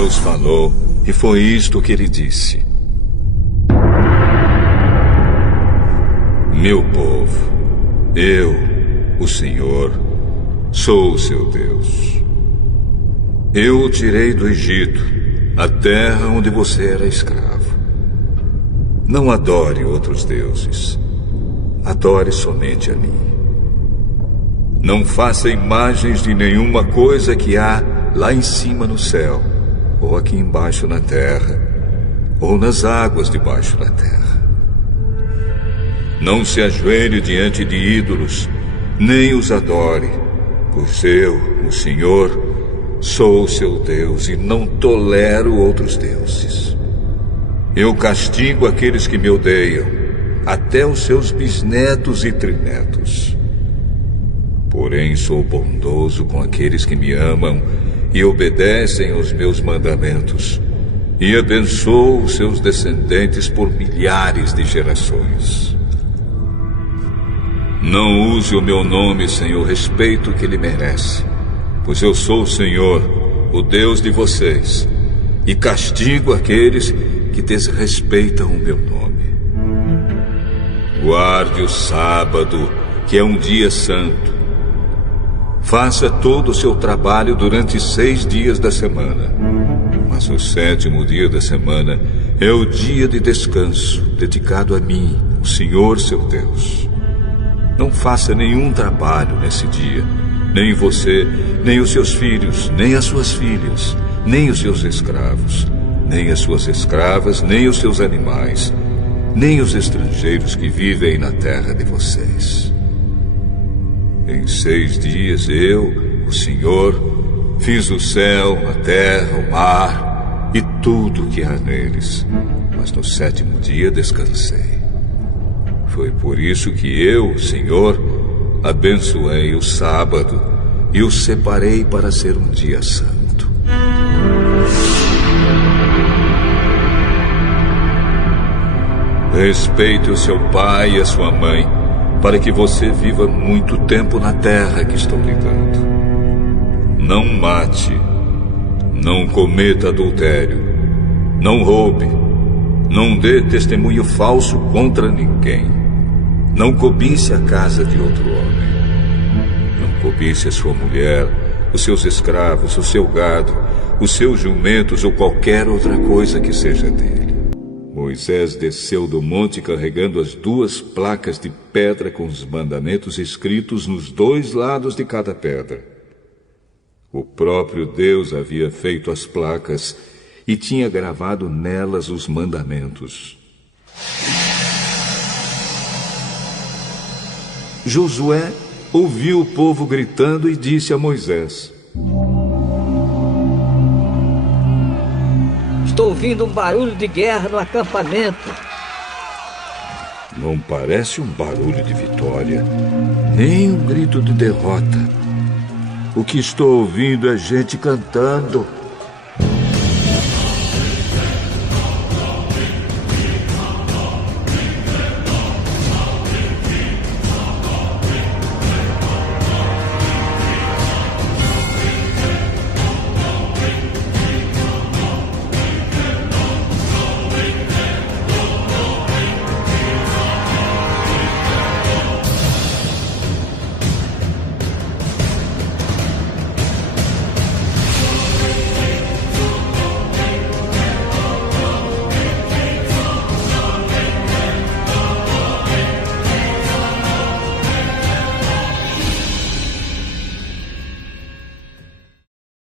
Deus falou, e foi isto que ele disse: Meu povo, eu, o Senhor, sou o seu Deus. Eu o tirei do Egito, a terra onde você era escravo. Não adore outros deuses. Adore somente a mim. Não faça imagens de nenhuma coisa que há lá em cima no céu, ou aqui embaixo na terra, ou nas águas debaixo da terra. Não se ajoelhe diante de ídolos, nem os adore, pois eu, o Senhor, sou o seu Deus e não tolero outros deuses. Eu castigo aqueles que me odeiam, até os seus bisnetos e trinetos. Porém, sou bondoso com aqueles que me amam e obedecem aos meus mandamentos, e abençoo os seus descendentes por milhares de gerações. Não use o meu nome sem o respeito que ele merece, pois eu sou o Senhor, o Deus de vocês, e castigo aqueles que desrespeitam o meu nome. Guarde o sábado, que é um dia santo. Faça todo o seu trabalho durante 6 dias da semana. Mas o 7º dia da semana é o dia de descanso, dedicado a mim, o Senhor seu Deus. Não faça nenhum trabalho nesse dia, nem você, nem os seus filhos, nem as suas filhas, nem os seus escravos, nem as suas escravas, nem os seus animais, nem os estrangeiros que vivem na terra de vocês. Em 6 dias eu, o Senhor, fiz o céu, a terra, o mar e tudo o que há neles. Mas no 7º dia descansei. Foi por isso que eu, Senhor, abençoei o sábado e o separei para ser um dia santo. Respeite o seu pai e a sua mãe, para que você viva muito tempo na terra que estou lhe dando. Não mate, não cometa adultério, não roube, não dê testemunho falso contra ninguém. Não cobice a casa de outro homem. Não cobice a sua mulher, os seus escravos, o seu gado, os seus jumentos ou qualquer outra coisa que seja dele. Moisés desceu do monte carregando as 2 placas de pedra com os mandamentos escritos nos 2 lados de cada pedra. O próprio Deus havia feito as placas e tinha gravado nelas os mandamentos. Josué ouviu o povo gritando e disse a Moisés: Estou ouvindo um barulho de guerra no acampamento. Não parece um barulho de vitória, nem um grito de derrota. O que estou ouvindo é gente cantando.